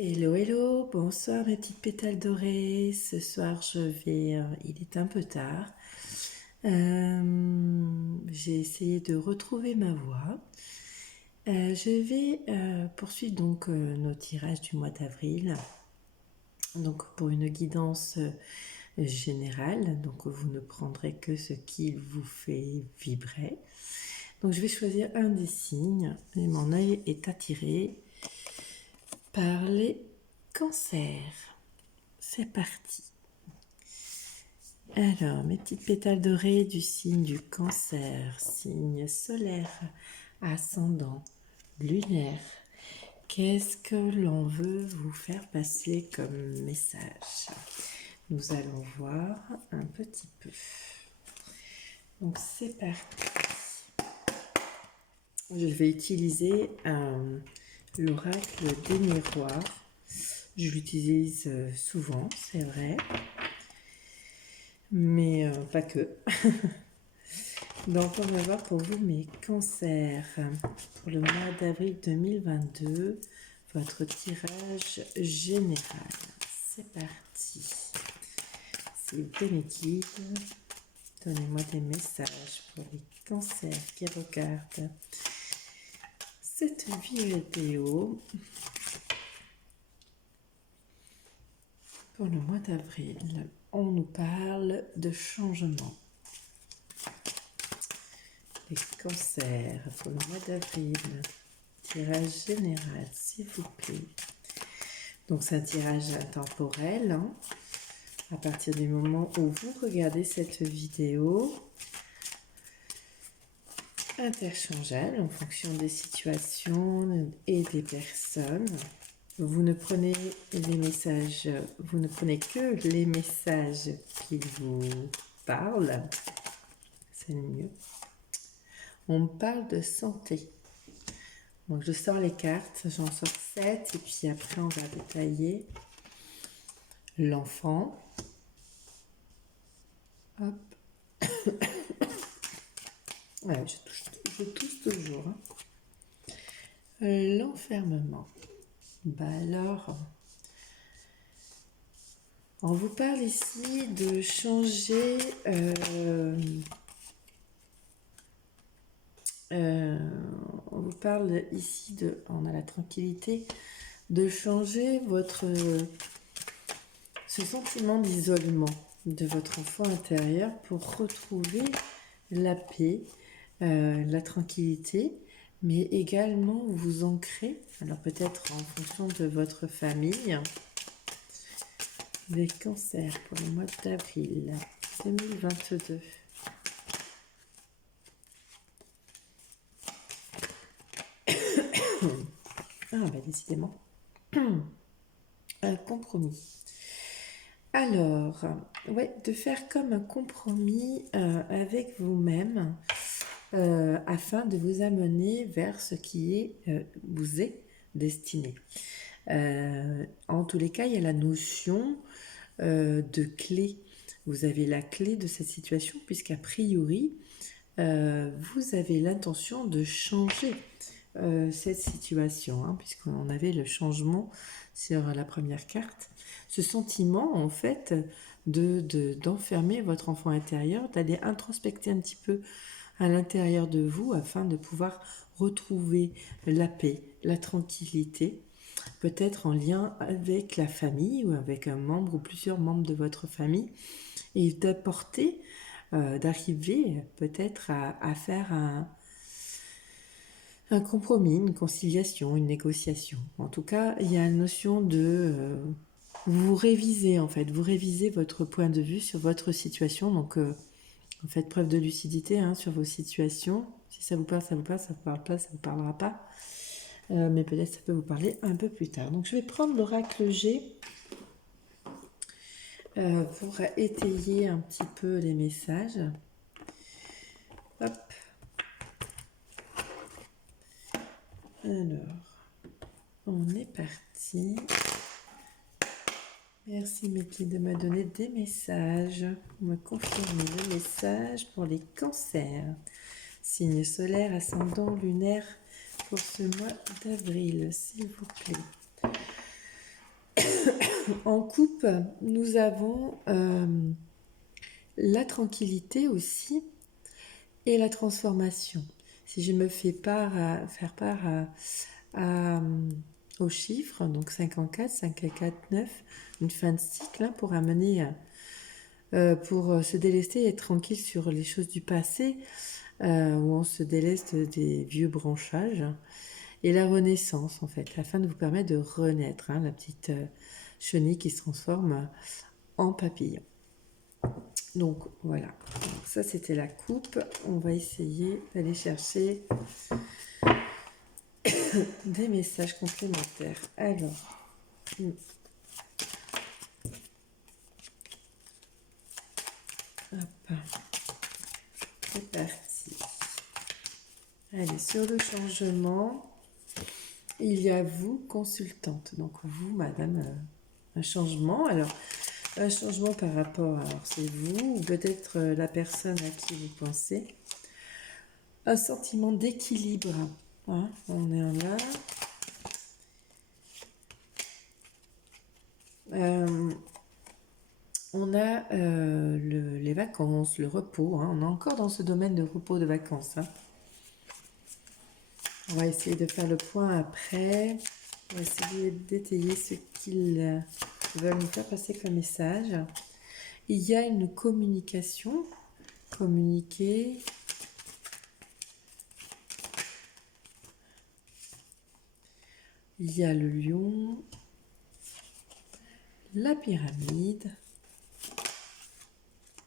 Hello, hello, bonsoir mes petites pétales dorées. Ce soir, il est un peu tard. J'ai essayé de retrouver ma voix. Je vais poursuivre donc nos tirages du mois d'avril. Donc pour une guidance générale, donc vous ne prendrez que ce qui vous fait vibrer. Donc je vais choisir un des signes et mon œil est attiré par les cancers. C'est parti. Alors, mes petites pétales dorées du signe du Cancer, signe solaire, ascendant, lunaire. Qu'est-ce que l'on veut vous faire passer comme message? Nous allons voir un petit peu. Donc, c'est parti. Je vais utiliser l'oracle des miroirs. Je l'utilise souvent, c'est vrai. Mais pas que. Donc on va voir pour vous mes cancers. Pour le mois d'avril 2022, votre tirage général. C'est parti. S'il vous plaît mes guides, donnez-moi des messages pour les cancers qui regardent cette vidéo. Pour le mois d'avril, on nous parle de changement. Les cancers pour le mois d'avril. Tirage général, s'il vous plaît. Donc c'est un tirage intemporel. À partir du moment où vous regardez cette vidéo, interchangeable en fonction des situations et des personnes. Vous ne prenez les messages, vous ne prenez que les messages qui vous parlent. C'est le mieux. On me parle de santé. Donc je sors les cartes, j'en sors 7 et puis après on va détailler l'enfant. Hop. Ouais, je touche toujours. L'enfermement. Bah alors, on vous parle ici de changer. On vous parle ici de, on a la tranquillité, de changer ce sentiment d'isolement de votre enfant intérieur pour retrouver la paix, la tranquillité, mais également vous ancrer, alors peut-être en fonction de votre famille, les cancers pour le mois d'avril 2022. Ah bah décidément, un compromis. Alors, ouais, de faire comme un compromis avec vous-même afin de vous amener vers ce qui vous est destiné. En tous les cas, il y a la notion de clé. Vous avez la clé de cette situation puisqu'a priori, vous avez l'intention de changer cette situation, puisqu'on avait le changement sur la première carte. Ce sentiment, en fait, d'enfermer votre enfant intérieur, d'aller introspecter un petit peu à l'intérieur de vous afin de pouvoir retrouver la paix, la tranquillité, peut-être en lien avec la famille ou avec un membre ou plusieurs membres de votre famille, et d'apporter, d'arriver peut-être à faire un compromis, une conciliation, une négociation. En tout cas, il y a une notion de vous révisez en fait, vous révisez votre point de vue sur votre situation. Donc, faites preuve de lucidité sur vos situations. Si ça vous parle, ça vous parle. Ça vous parle pas, ça vous parlera pas. Mais peut-être ça peut vous parler un peu plus tard. Donc, je vais prendre l'oracle G pour étayer un petit peu les messages. Hop. Alors, on est parti. Merci Mickey de me donner des messages, me confirmer le message pour les cancers. Signe solaire, ascendant, lunaire pour ce mois d'avril, s'il vous plaît. En coupe, nous avons la tranquillité aussi et la transformation. Si je me fais faire part à, aux chiffres, donc 5 en 4, 5 à 4, 9, une fin de cycle hein, pour amener, pour se délester et être tranquille sur les choses du passé, où on se déleste des vieux branchages, et la renaissance en fait, afin de vous permettre de renaître, hein, la petite chenille qui se transforme en papillon. Donc voilà, donc, ça c'était la coupe. On va essayer d'aller chercher des messages complémentaires. Alors, hop, c'est parti. Allez, sur le changement, il y a vous, consultante. Donc vous, madame, un changement. Alors, un changement par rapport, alors c'est vous, ou peut-être la personne à qui vous pensez. Un sentiment d'équilibre. Hein, on est là. On a les vacances, le repos. Hein. On est encore dans ce domaine de repos, de vacances. Hein. On va essayer de faire le point après. On va essayer d'étayer ce qu'ils veulent nous faire passer comme message. Il y a une communication. Communiquer. Il y a le lion. La pyramide.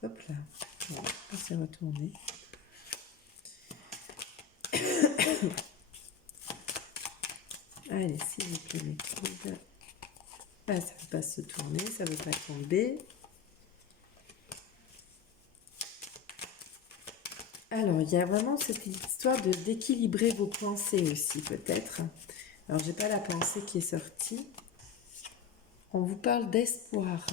Hop là. On va se retourner. Allez, s'il vous plaît, mes guides. Ah, ça ne veut pas se tourner, ça ne veut pas tomber. Alors, il y a vraiment cette histoire d'équilibrer vos pensées aussi, peut-être. Alors, j'ai pas la pensée qui est sortie. On vous parle d'espoir.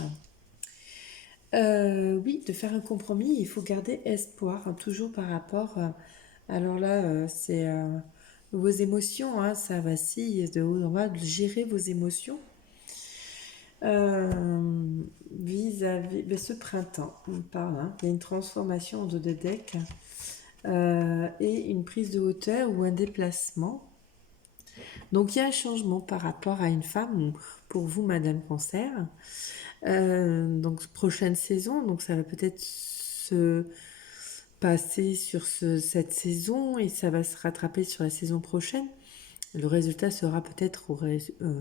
Oui, de faire un compromis, il faut garder espoir, hein, toujours par rapport. Alors là, c'est vos émotions, hein, ça vacille de haut en bas, de gérer vos émotions. Vis-à-vis de ce printemps, on parle, hein, il y a une transformation en dos de deck et une prise de hauteur ou un déplacement. Donc il y a un changement par rapport à une femme, ou pour vous, Madame Cancer. Donc prochaine saison, donc ça va peut-être se passer sur cette saison et ça va se rattraper sur la saison prochaine. Le résultat sera peut-être aux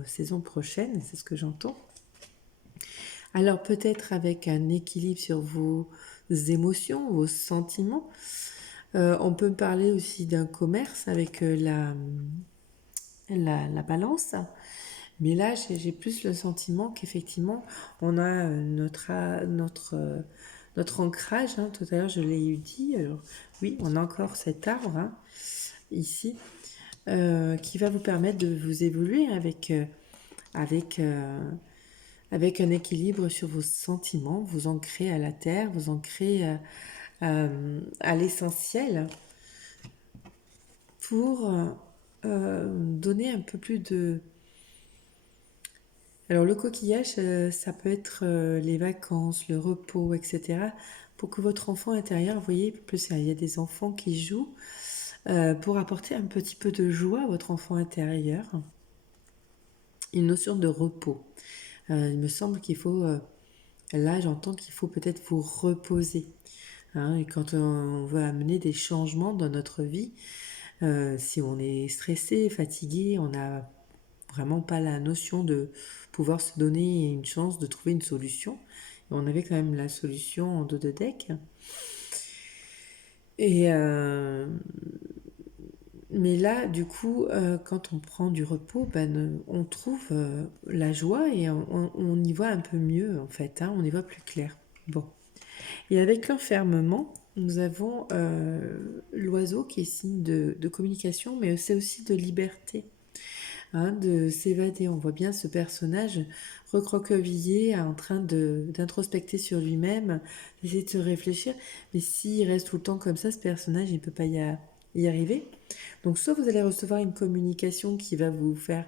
saison prochaine, c'est ce que j'entends. Alors peut-être avec un équilibre sur vos émotions, vos sentiments. On peut parler aussi d'un commerce avec la balance. Mais là, j'ai plus le sentiment qu'effectivement, on a notre ancrage. Hein. Tout à l'heure, je l'ai dit. Alors, oui, on a encore cet arbre hein, ici qui va vous permettre de vous évoluer avec un équilibre sur vos sentiments, vous ancrer à la terre, vous ancrer à l'essentiel pour donner un peu plus de... Alors le coquillage, ça peut être les vacances, le repos, etc. Pour que votre enfant intérieur, vous voyez, plus il y a des enfants qui jouent, pour apporter un petit peu de joie à votre enfant intérieur. Une notion de repos. Il me semble qu'il faut, là j'entends qu'il faut peut-être vous reposer. Hein, et quand on veut amener des changements dans notre vie, si on est stressé, fatigué, on n'a vraiment pas la notion de pouvoir se donner une chance de trouver une solution. Et on avait quand même la solution en dos de deck. Et mais là, du coup, quand on prend du repos, ben, on trouve la joie et on y voit un peu mieux, en fait. Hein, on y voit plus clair. Bon. Et avec l'enfermement, nous avons l'oiseau qui est signe de communication, mais c'est aussi de liberté, hein, de s'évader. On voit bien ce personnage recroquevillé, en train d'introspecter sur lui-même, d'essayer de se réfléchir. Mais s'il reste tout le temps comme ça, ce personnage, il ne peut pas y arriver. Donc soit vous allez recevoir une communication qui va vous faire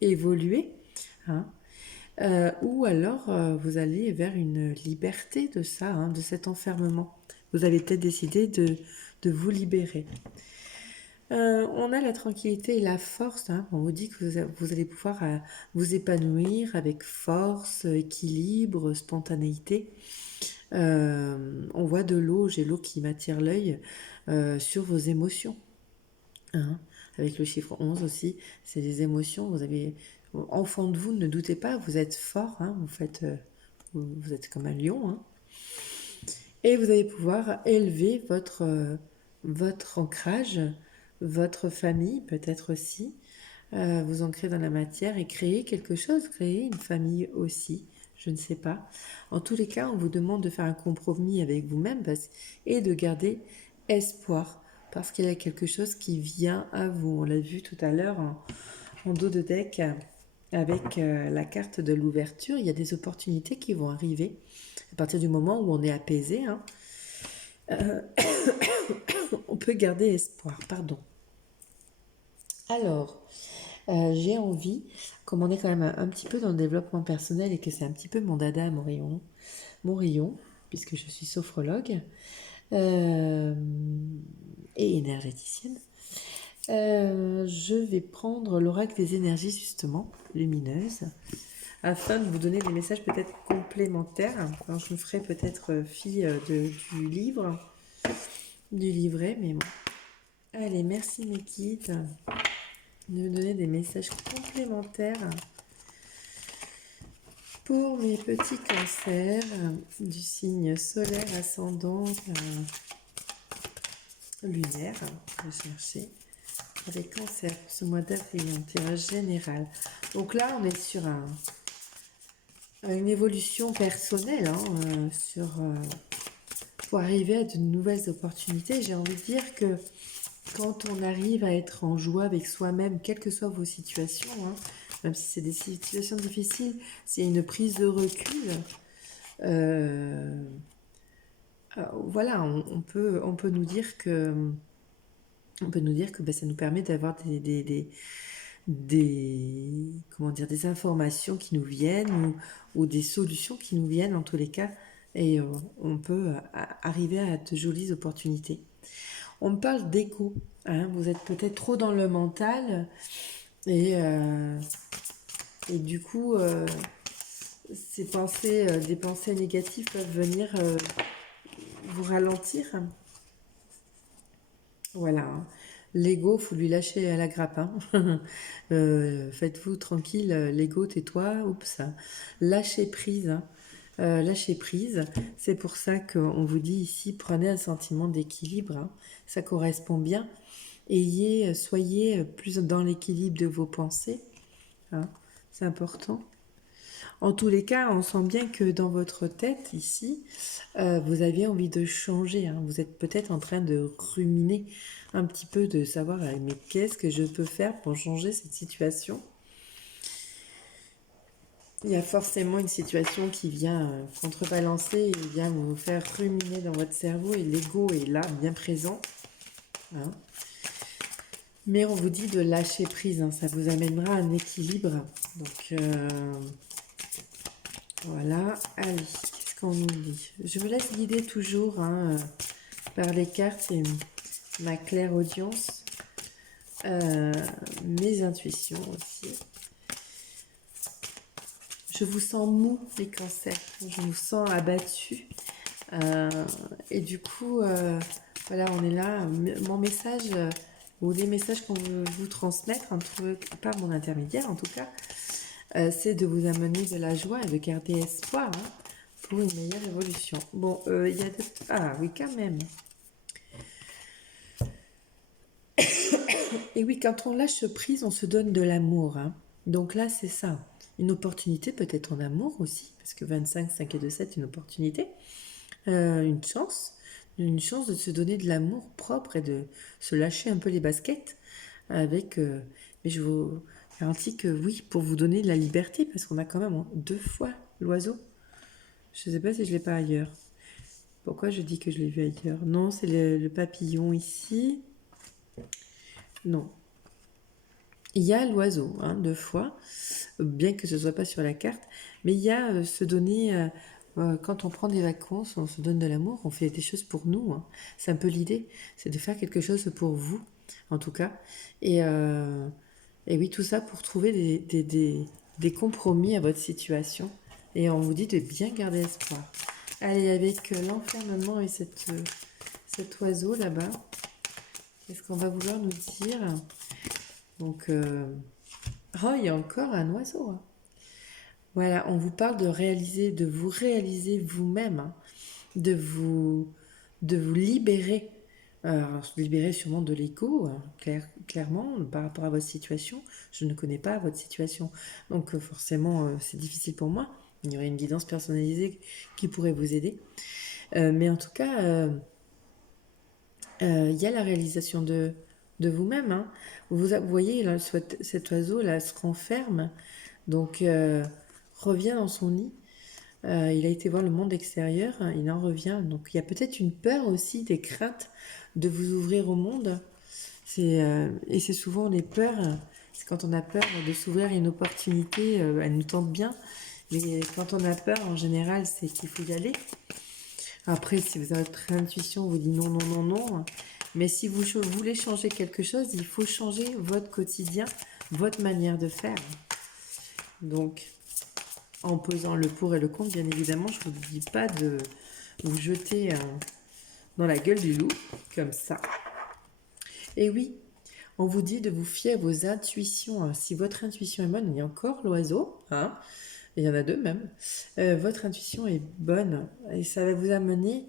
évoluer, hein, Ou alors vous allez vers une liberté de ça, hein, de cet enfermement. Vous allez peut-être décider de vous libérer. On a la tranquillité et la force, hein. On vous dit que vous allez pouvoir vous épanouir avec force, équilibre, spontanéité. On voit de l'eau, j'ai l'eau qui m'attire l'œil sur vos émotions, hein. Avec le chiffre 11 aussi, c'est les émotions. Vous avez, au fond de vous, ne doutez pas, vous êtes fort, hein. Vous êtes comme un lion, hein. Et vous allez pouvoir élever votre ancrage, votre famille peut-être aussi, vous ancrer dans la matière et créer quelque chose, créer une famille aussi, je ne sais pas. En tous les cas, on vous demande de faire un compromis avec vous-même et de garder espoir, parce qu'il y a quelque chose qui vient à vous. On l'a vu tout à l'heure en dos de deck avec la carte de l'ouverture, il y a des opportunités qui vont arriver à partir du moment où on est apaisé, hein. On peut garder espoir, pardon. Alors, j'ai envie, comme on est quand même un petit peu dans le développement personnel et que c'est un petit peu mon dada, mon rayon, puisque je suis sophrologue euh, et énergéticienne, je vais prendre l'oracle des énergies justement lumineuses afin de vous donner des messages peut-être complémentaires. Alors, je me ferai peut-être fi du livre, du livret, mais bon. Allez, merci mes guides de me donner des messages complémentaires pour mes petits cancers du signe solaire ascendant lunaire. Je vais chercher avec cancer pour ce mois d'avril en tirage général. Donc là, on est sur une évolution personnelle, hein, pour arriver à de nouvelles opportunités. J'ai envie de dire que quand on arrive à être en joie avec soi-même, quelles que soient vos situations, hein, même si c'est des situations difficiles, c'est une prise de recul. Voilà, on peut nous dire que, ça nous permet d'avoir comment dire, des informations qui nous viennent ou des solutions qui nous viennent en tous les cas, et on peut arriver à de jolies opportunités. On me parle d'égo, hein, vous êtes peut-être trop dans le mental et du coup des pensées négatives peuvent venir vous ralentir. Voilà, hein. L'ego, faut lui lâcher à la grappe, hein. Faites-vous tranquille, l'ego, tais-toi, oups, lâchez prise, hein. Lâcher prise, c'est pour ça qu'on vous dit ici, prenez un sentiment d'équilibre, hein. Ça correspond bien. Soyez plus dans l'équilibre de vos pensées, hein. C'est important. En tous les cas, on sent bien que dans votre tête, ici, vous aviez envie de changer, hein. Vous êtes peut-être en train de ruminer un petit peu, de savoir, mais qu'est-ce que je peux faire pour changer cette situation? Il y a forcément une situation qui vient contrebalancer et vient vous faire ruminer dans votre cerveau, et l'ego est là, bien présent, hein. Mais on vous dit de lâcher prise, hein. Ça vous amènera un équilibre. Donc, voilà. Allez, qu'est-ce qu'on nous dit? Je me laisse guider toujours, hein, par les cartes et ma claire audience, mes intuitions aussi. Je vous sens mou, les cancers. Je vous sens abattu. Et du coup, voilà, on est là. Mon message, ou les messages qu'on veut vous transmettre, par mon intermédiaire en tout cas, c'est de vous amener de la joie et de garder espoir, hein, pour une meilleure évolution. Bon, il y a des... Ah oui, quand même. Et oui, quand on lâche prise, on se donne de l'amour, hein. Donc là, c'est ça. Une opportunité peut-être en amour aussi, parce que 25, 5 et 2, 7, une opportunité. Une chance de se donner de l'amour propre et de se lâcher un peu les baskets avec... mais je vous garantis que oui, pour vous donner de la liberté, parce qu'on a quand même 2 fois l'oiseau. Je ne sais pas si je l'ai pas ailleurs. Pourquoi je dis que je l'ai vu ailleurs? Non, c'est le papillon ici. Non. Il y a l'oiseau, hein, 2 fois, bien que ce ne soit pas sur la carte, mais il y a se donner, quand on prend des vacances, on se donne de l'amour, on fait des choses pour nous, hein. C'est un peu l'idée, c'est de faire quelque chose pour vous, en tout cas. Et, euh, et oui, tout ça pour trouver des compromis à votre situation. Et on vous dit de bien garder espoir. Allez, avec l'enfermement et cet oiseau là-bas, qu'est-ce qu'on va vouloir nous dire? Donc, oh, il y a encore un oiseau, hein. Voilà, on vous parle de réaliser, de vous réaliser vous-même, hein, de vous, de vous libérer. Alors, se libérer sûrement de l'ego, hein, clairement, par rapport à votre situation. Je ne connais pas votre situation. Donc, forcément, c'est difficile pour moi. Il y aurait une guidance personnalisée qui pourrait vous aider. Mais en tout cas, il y a la réalisation de vous-même, hein. Vous voyez, là, cet oiseau là se renferme, donc revient dans son nid. Il a été voir le monde extérieur, hein, il en revient. Donc il y a peut-être une peur aussi, des craintes de vous ouvrir au monde. Et c'est souvent les peurs, c'est quand on a peur de s'ouvrir à une opportunité, elle nous tente bien. Mais quand on a peur, en général, c'est qu'il faut y aller. Après, si votre intuition vous dit non, non, non, non, mais si vous voulez changer quelque chose, il faut changer votre quotidien, votre manière de faire. Donc, en pesant le pour et le contre, bien évidemment, je ne vous dis pas de vous jeter dans la gueule du loup, comme ça. Et oui, on vous dit de vous fier à vos intuitions. Si votre intuition est bonne, il y a encore l'oiseau, hein, il y en a 2 même, votre intuition est bonne et ça va vous amener,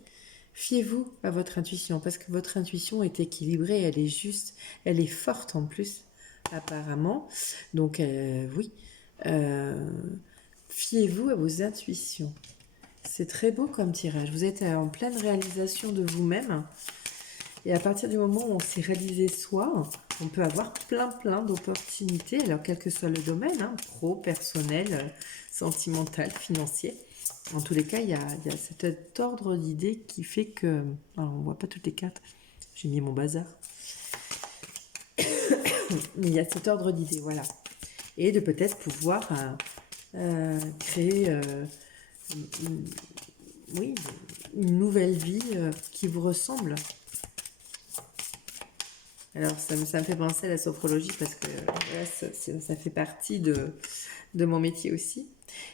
fiez-vous à votre intuition parce que votre intuition est équilibrée, elle est juste, elle est forte en plus, apparemment. Donc oui, fiez-vous à vos intuitions. C'est très beau comme tirage. Vous êtes en pleine réalisation de vous-même. Et à partir du moment où on s'est réalisé soi, on peut avoir plein d'opportunités, alors quel que soit le domaine, hein, pro, personnel, sentimental, financier. En tous les cas, il y a cet ordre d'idées qui fait que... Alors, on ne voit pas toutes les cartes, j'ai mis mon bazar. Mais il y a cet ordre d'idées, voilà. Et de peut-être pouvoir créer oui, une nouvelle vie qui vous ressemble. Alors, ça me fait penser à la sophrologie parce que ça fait partie de mon métier aussi.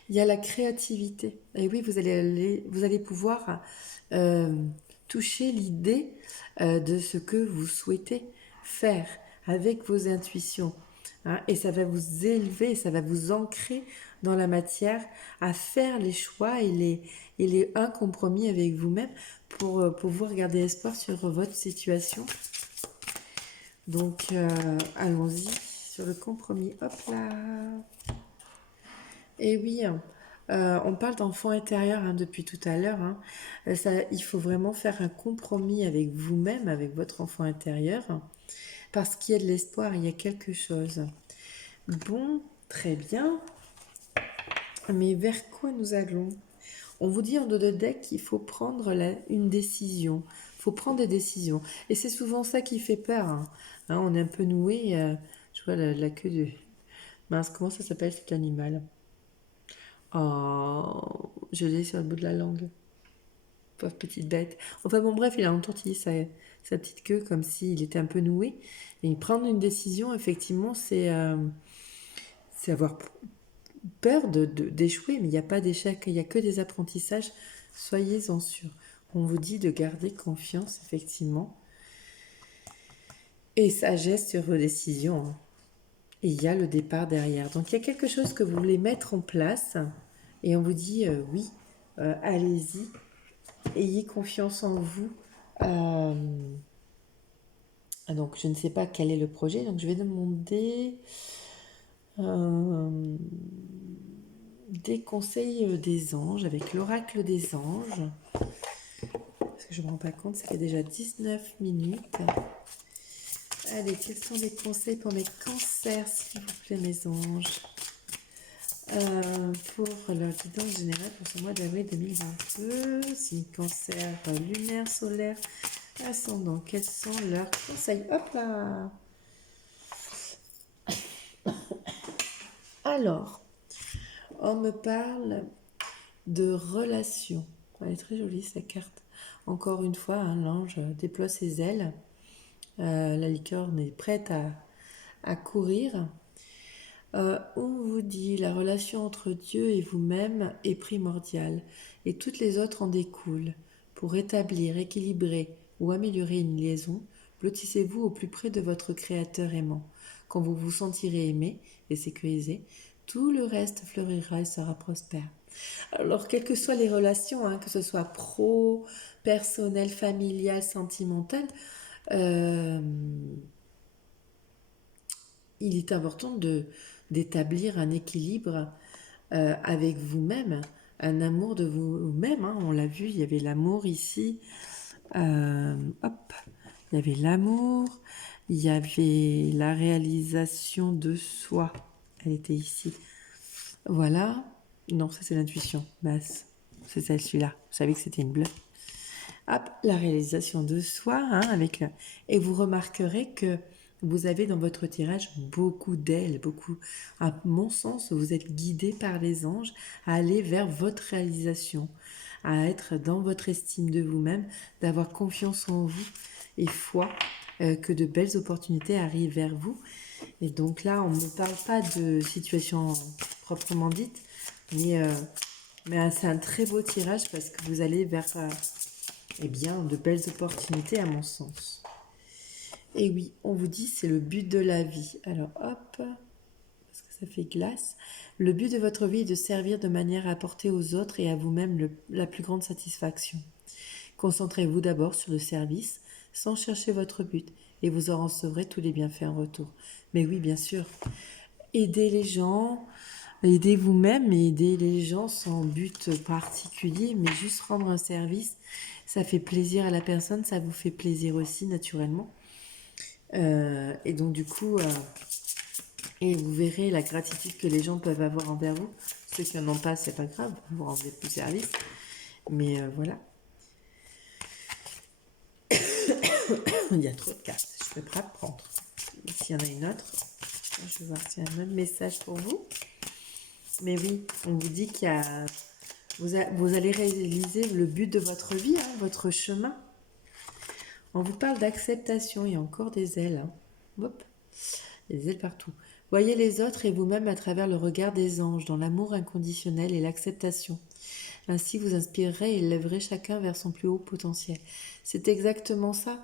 Il y a la créativité. Et oui, vous allez pouvoir toucher l'idée de ce que vous souhaitez faire avec vos intuitions, hein. Et ça va vous élever, ça va vous ancrer dans la matière à faire les choix et les un compromis avec vous-même pour pouvoir garder espoir sur votre situation. Donc, allons-y sur le compromis. Hop là. Et oui, on parle d'enfant intérieur, hein, depuis tout à l'heure, hein. Il faut vraiment faire un compromis avec vous-même, avec votre enfant intérieur, parce qu'il y a de l'espoir, il y a quelque chose. Bon, très bien. Mais vers quoi nous allons? On vous dit en dos de deck qu'il faut prendre une décision. Il faut prendre des décisions. Et c'est souvent ça qui fait peur, hein. Hein, on est un peu noué. Je vois la queue de... Mince, comment ça s'appelle cet animal? Oh, je l'ai sur le bout de la langue. Pauvre petite bête. Enfin bon, bref, il a entortillé sa petite queue comme s'il était un peu noué. Et prendre une décision, effectivement, c'est avoir peur d'échouer, mais il n'y a pas d'échec, il n'y a que des apprentissages, soyez-en sûrs. On vous dit de garder confiance, effectivement, et sagesse sur vos décisions, hein. Et il y a le départ derrière. Donc il y a quelque chose que vous voulez mettre en place, et on vous dit oui, allez-y, ayez confiance en vous. Donc je ne sais pas quel est le projet, donc je vais demander... des conseils des anges avec l'oracle des anges. Parce que je ne me rends pas compte, ça fait déjà 19 minutes. Allez, quels sont les conseils pour mes cancers, s'il vous plaît, mes anges, pour leur guidance générale pour ce mois d'avril 2022? Si cancer lunaire, solaire, ascendant, quels sont leurs conseils? Hop là! Alors, on me parle de relation. Elle est très jolie, cette carte. Encore une fois, hein, l'ange déploie ses ailes. La licorne est prête à courir. On vous dit la relation entre Dieu et vous-même est primordiale et toutes les autres en découlent. Pour établir, équilibrer ou améliorer une liaison, blottissez-vous au plus près de votre Créateur aimant. Quand vous vous sentirez aimé et sécurisé, tout le reste fleurira et sera prospère. Alors, quelles que soient les relations, hein, que ce soit pro, personnel, familial, sentimental, euh, il est important d'établir un équilibre avec vous-même, un amour de vous-même. Hein. On l'a vu, il y avait l'amour ici. Hop, il y avait l'amour, il y avait la réalisation de soi. Elle était ici. Voilà. Non, ça c'est l'intuition basse. C'est celle-là. Je savais que c'était une bleue. Hop, la réalisation de soi, hein, avec et vous remarquerez que vous avez dans votre tirage beaucoup d'ailes, beaucoup. À mon sens, vous êtes guidé par les anges à aller vers votre réalisation, à être dans votre estime de vous-même, d'avoir confiance en vous et foi que de belles opportunités arrivent vers vous. Et donc là, on ne me parle pas de situation proprement dite, mais c'est un très beau tirage parce que vous allez vers de belles opportunités à mon sens. Et oui, on vous dit c'est le but de la vie. Alors hop, parce que ça fait glace. Le but de votre vie est de servir de manière à apporter aux autres et à vous-même la plus grande satisfaction. Concentrez-vous d'abord sur le service sans chercher votre but et vous en recevrez tous les bienfaits en retour. Mais oui, bien sûr, aidez les gens, aidez vous-même et aidez les gens sans but particulier, mais juste rendre un service. Ça fait plaisir à la personne, ça vous fait plaisir aussi naturellement. Et donc du coup, et vous verrez la gratitude que les gens peuvent avoir envers vous. Ceux qui n'en ont pas, c'est pas grave, vous rendez plus service. Mais voilà. Il y a trop de cartes, je ne peux pas prendre. S'il y en a une autre, je vais voir s'il y a un autre message pour vous. Mais oui, on vous dit qu'il y a... Vous allez réaliser le but de votre vie, hein, votre chemin. On vous parle d'acceptation, il y a encore des ailes. Hein. Hop, il y a des ailes partout. Voyez les autres et vous-même à travers le regard des anges, dans l'amour inconditionnel et l'acceptation. Ainsi, vous inspirerez et lèverez chacun vers son plus haut potentiel. C'est exactement ça.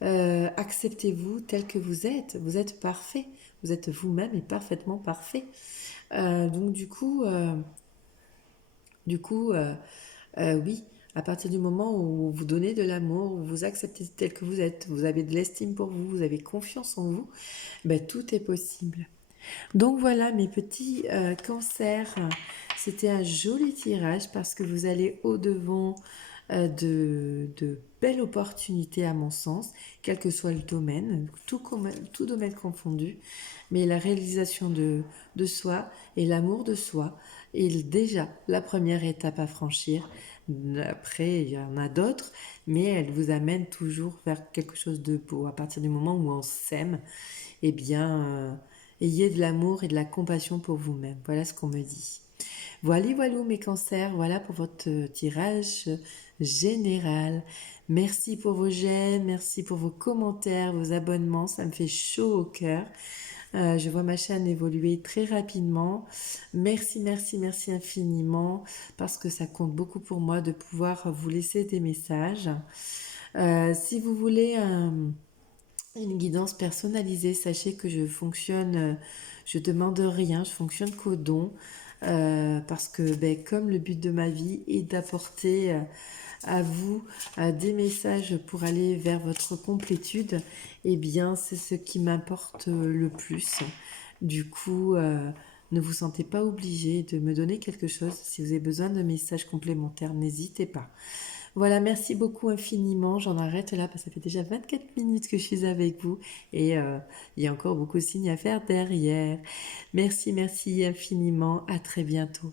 Acceptez-vous tel que vous êtes. Vous êtes parfait. Vous êtes vous-même et parfaitement parfait. Donc oui, à partir du moment où vous donnez de l'amour, où vous acceptez tel que vous êtes, vous avez de l'estime pour vous, vous avez confiance en vous, tout est possible. Donc voilà mes petits cancers, c'était un joli tirage parce que vous allez au-devant de belles opportunités à mon sens, quel que soit le domaine, tout domaine confondu, mais la réalisation de soi et l'amour de soi est déjà la première étape à franchir. Après, il y en a d'autres, mais elle vous amène toujours vers quelque chose de beau. À partir du moment où on s'aime, ayez de l'amour et de la compassion pour vous-même. Voilà ce qu'on me dit. Voilà mes cancers, voilà pour votre tirage général. Merci pour vos j'aime, merci pour vos commentaires, vos abonnements, ça me fait chaud au cœur. Je vois ma chaîne évoluer très rapidement. Merci infiniment parce que ça compte beaucoup pour moi de pouvoir vous laisser des messages. Si vous voulez une guidance personnalisée, sachez que je fonctionne, je demande rien, je fonctionne qu'au don. Parce que comme le but de ma vie est d'apporter à vous des messages pour aller vers votre complétude, c'est ce qui m'importe le plus. Du coup, ne vous sentez pas obligé de me donner quelque chose. Si vous avez besoin de messages complémentaires, n'hésitez pas. Voilà, merci beaucoup infiniment. J'en arrête là parce que ça fait déjà 24 minutes que je suis avec vous et il y a encore beaucoup de signes à faire derrière. Merci infiniment. À très bientôt.